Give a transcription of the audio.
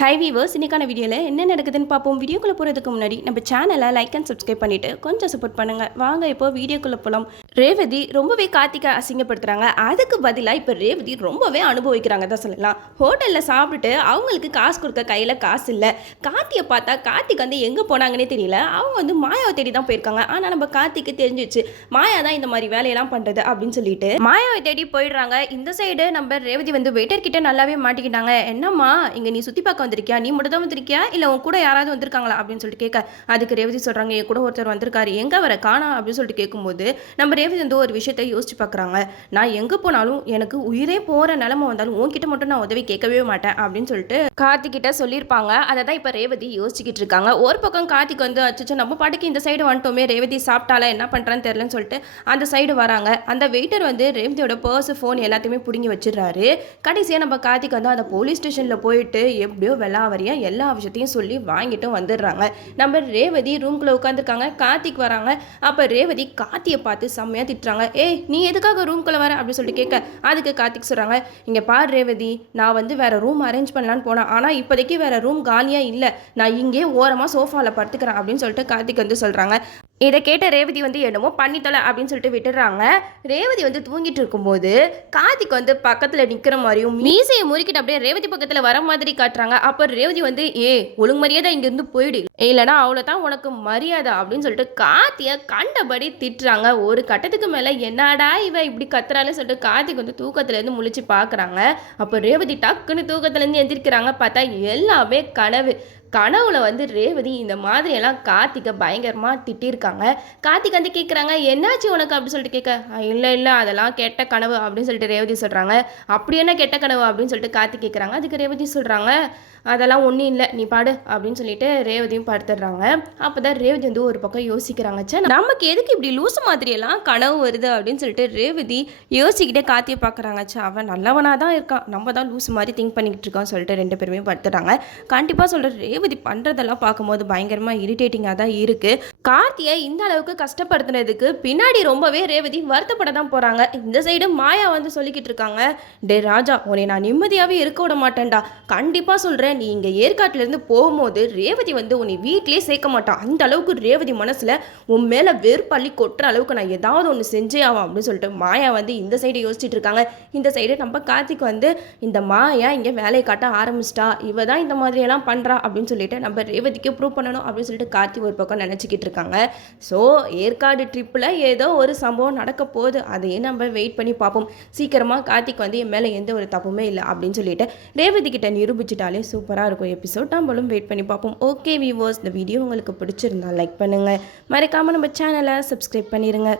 High viewers இன்னைக்கான வீடியோவில் என்ன நடக்குதுன்னு பார்ப்போம். வீடியோக்குள்ளே போகிறதுக்கு முன்னாடி நம்ம சேனலை லைக் அண்ட் சப்ஸ்கிரைப் பண்ணிவிட்டு கொஞ்சம் சப்போர்ட் பண்ணுங்கள் வாங்க இப்போ வீடியோக்குள்ளே போகலாம் ரேவதி ரொம்பவே கார்த்திகை அசிங்கப்படுத்துகிறாங்க அதுக்கு பதிலாக இப்போ ரேவதி ரொம்பவே அனுபவிக்கிறாங்க தான் சொல்லலாம். ஹோட்டலில் சாப்பிட்டுட்டு அவங்களுக்கு காசு கொடுக்க கையில் காசு இல்லை. கார்த்தியை பார்த்தா கார்த்திக் வந்து எங்கே போனாங்கன்னே தெரியல. அவங்க வந்து மாயாவை தேடி தான் போயிருக்காங்க. ஆனால் நம்ம கார்த்திக்கு தெரிஞ்சிச்சு மாயா தான் இந்த மாதிரி வேலையெல்லாம் பண்ணுறது அப்படின்னு சொல்லிட்டு. மாயாவை தேடி போயிடுறாங்க. இந்த சைடு நம்ம ரேவதி வந்து வெயிட்டர் கிட்ட நல்லாவே மாட்டிக்கிட்டாங்க. என்னம்மா இங்கே நீ சுற்றி பார்க்க வந்திருக்கியா? நீ மட்டும் தான் வந்திருக்கியா? இல்லை உன் கூட யாராவது வந்திருக்காங்களா? அப்படின்னு சொல்லிட்டு கேட்க அதுக்கு ரேவதி சொல்கிறாங்க என் கூட ஒருத்தர் வந்திருக்காரு. எங்கே வர காணா? அப்படின்னு சொல்லிட்டு கேட்கும்போது நம்ம ரேவதி வந்து ஒரு விஷயத்தை யோசிச்சு பார்க்குறாங்க. நான் எங்கே போனாலும் எனக்கு உயிரே போகிற நிலமை வந்தாலும் உன்கிட்ட மட்டும் நான் உதவி கேட்கவே மாட்டேன். அப்படின்னு சொல்லிட்டு கார்த்திகிட்ட சொல்லியிருப்பாங்க. அதை தான் இப்போ ரேவதி யோசிச்சுக்கிட்டு இருக்காங்க. ஒரு பக்கம் கார்த்திக் வந்து அச்சோ நம்ம பாட்டுக்கு இந்த சைடு வந்துட்டோமே ரேவதி சாப்பிட்டால என்ன பண்ணுறான்னு தெரிலன்னு சொல்லிட்டு அந்த சைடு வராங்க. அந்த வெயிட்டர் வந்து ரேவதியோட பர்ஸ் ஃபோன் எல்லாத்தையுமே பிடுங்கி வச்சிடுறாரு. கடைசியாக நம்ம கார்த்திக் வந்து அந்த போலீஸ் ஸ்டேஷனில் போயிட்டு எப்படியோ வெள்ளாவரியா? எல்லா விஷயத்தையும் சொல்லி வாங்கிட்டும் வந்துடுறாங்க. நம்ம ரேவதி ரூம்குள்ளே உட்காந்துருக்காங்க கார்த்திக் வராங்க. அப்போ ரேவதி கார்த்தியை பார்த்து செம்மையாக திட்டுறாங்க. ஏய் நீ எதுக்காக ரூம்குள்ளே வர? அப்படின்னு சொல்லிட்டு கேட்க அதுக்கு கார்த்திக் சொல்கிறாங்க இங்கே பார் ரேவதி நான் வந்து வேற ரூம் அரேஞ்ச் பண்ணலான்னு போனேன். ஆனால் இப்போதைக்கு வேற ரூம் காலியாக இல்லை. நான் இங்கே ஓரமாக சோஃபாவில் படுத்துக்கிறேன். அப்படின்னு சொல்லிட்டு கார்த்திக் வந்து சொல்கிறாங்க இதை கேட்ட ரேவதி வந்து என்னமோ பண்ணித்தலை அப்படின்னு சொல்லிட்டு விட்டுடுறாங்க. ரேவதி வந்து தூங்கிட்டு இருக்கும்போது கார்த்திக் வந்து பக்கத்தில் நிற்கிற மாதிரியும் மீசையை முறுக்கிட்டு அப்படியே ரேவதி பக்கத்தில் வர மாதிரி காட்டுறாங்க. அப்போ ரேவதி வந்து ஏ ஒழுங்கு மரியாதை இங்கேருந்து போயிடு. இல்லைனா அவ்வளோதான் உனக்கு மரியாதை அப்படின்னு சொல்லிட்டு கார்த்தியை கண்டபடி திட்டுறாங்க. ஒரு கட்டத்துக்கு மேலே என்னடா இவ இப்படி கத்துறான்னு சொல்லிட்டு கார்த்திக் வந்து தூக்கத்துலேருந்து முழிச்சு பார்க்குறாங்க அப்போ ரேவதி டக்குன்னு தூக்கத்துலேருந்து எந்திரிக்கிறாங்க. பார்த்தா எல்லாமே கனவு. கனவுல வந்து ரேவதி இந்த மாதிரியெல்லாம் கார்த்திகை பயங்கரமாக திட்டிருக்காங்க. கார்த்திக் வந்து கேட்குறாங்க என்னாச்சு உனக்கு? அப்படின்னு சொல்லிட்டு கேட்க இல்லை இல்லை அதெல்லாம் கெட்ட கனவு அப்படின்னு சொல்லிட்டு ரேவதி சொல்கிறாங்க அப்படி என்ன கெட்ட கனவு? அப்படின்னு சொல்லிட்டு கார்த்திக் கேட்குறாங்க அதுக்கு ரேவதி சொல்கிறாங்க அதெல்லாம் ஒன்றும் இல்லை நீ பாடு அப்படின்னு சொல்லிட்டு ரேவதியும் படுத்துடுறாங்க. அப்போ தான் ரேவதி வந்து ஒரு பக்கம் யோசிக்கிறாங்க ச்சே நமக்கு எதுக்கு இப்படி லூசு மாதிரியெல்லாம் கனவு வருது? அப்படின்னு சொல்லிட்டு ரேவதி யோசிக்கிட்டே காத்தியை பார்க்குறாங்க சார் அவன் நல்லவனாக தான் இருக்கான். நம்ம தான் லூஸ் மாதிரி திங்க் பண்ணிக்கிட்டு இருக்கோம் சொல்லிட்டு ரெண்டு பேருமே படுத்துட்டாங்க கண்டிப்பாக சொல்கிற ரேவதி பண்ணுறதெல்லாம் பார்க்கும்போது பயங்கரமாக இரிட்டேட்டிங்காக தான் இருக்குது கார்த்தியை இந்த அளவுக்கு கஷ்டப்படுத்துனதுக்கு பின்னாடி ரொம்பவே ரேவதி வருத்தப்பட தான் போகிறாங்க இந்த சைடு மாயா வந்து சொல்லிக்கிட்டு இருக்காங்க டே ராஜா உன்னை நான் நிம்மதியாகவே இருக்க விட மாட்டேன்டா. கண்டிப்பாக சொல்கிறேன் நீ இங்கே ஏற்காட்டிலேருந்து போகும்போது ரேவதி வந்து உன்னை வீட்லேயே சேர்க்க மாட்டான் அந்த அளவுக்கு ரேவதி மனசில் உன் மேலே வெறுப்பள்ளி கொட்டுற அளவுக்கு நான் ஏதாவது ஒன்று செஞ்சே ஆகும் அப்படின்னு சொல்லிட்டு மாயா வந்து இந்த சைடு யோசிச்சுட்டு இருக்காங்க. இந்த சைடு நம்ம கார்த்திக் வந்து இந்த மாயா இங்கே வேலையை காட்ட ஆரம்பிச்சிட்டா. இவ தான் இந்த மாதிரியெல்லாம் பண்ணுறா அப்படின்னு சொல்லிட்டு நம்ம ரேவதிக்கு ப்ரூவ் பண்ணணும் அப்படின்னு சொல்லிட்டு கார்த்திக் ஒரு பக்கம் நினச்சிக்கிட்டு இருக்காங்க. ஸோ ஏற்காடு ட்ரிப்பில் ஏதோ ஒரு சம்பவம் நடக்க போகுது. அதையே நம்ம வெயிட் பண்ணி பார்ப்போம். சீக்கிரமாக கார்த்திக் வந்து என் மேலே எந்த ஒரு தப்புமே இல்லை அப்படின்னு சொல்லிட்டு ரேவதி கிட்ட நிரூபிச்சிட்டாலே சூப்பராக இருக்கும். எபிசோட் நம்மளும் வெயிட் பண்ணி பார்ப்போம். ஓகே வியூவர்ஸ் இந்த வீடியோ உங்களுக்கு பிடிச்சிருந்தா லைக் பண்ணுங்கள் மறக்காமல் நம்ம சேனலை சப்ஸ்கிரைப் பண்ணிடுங்க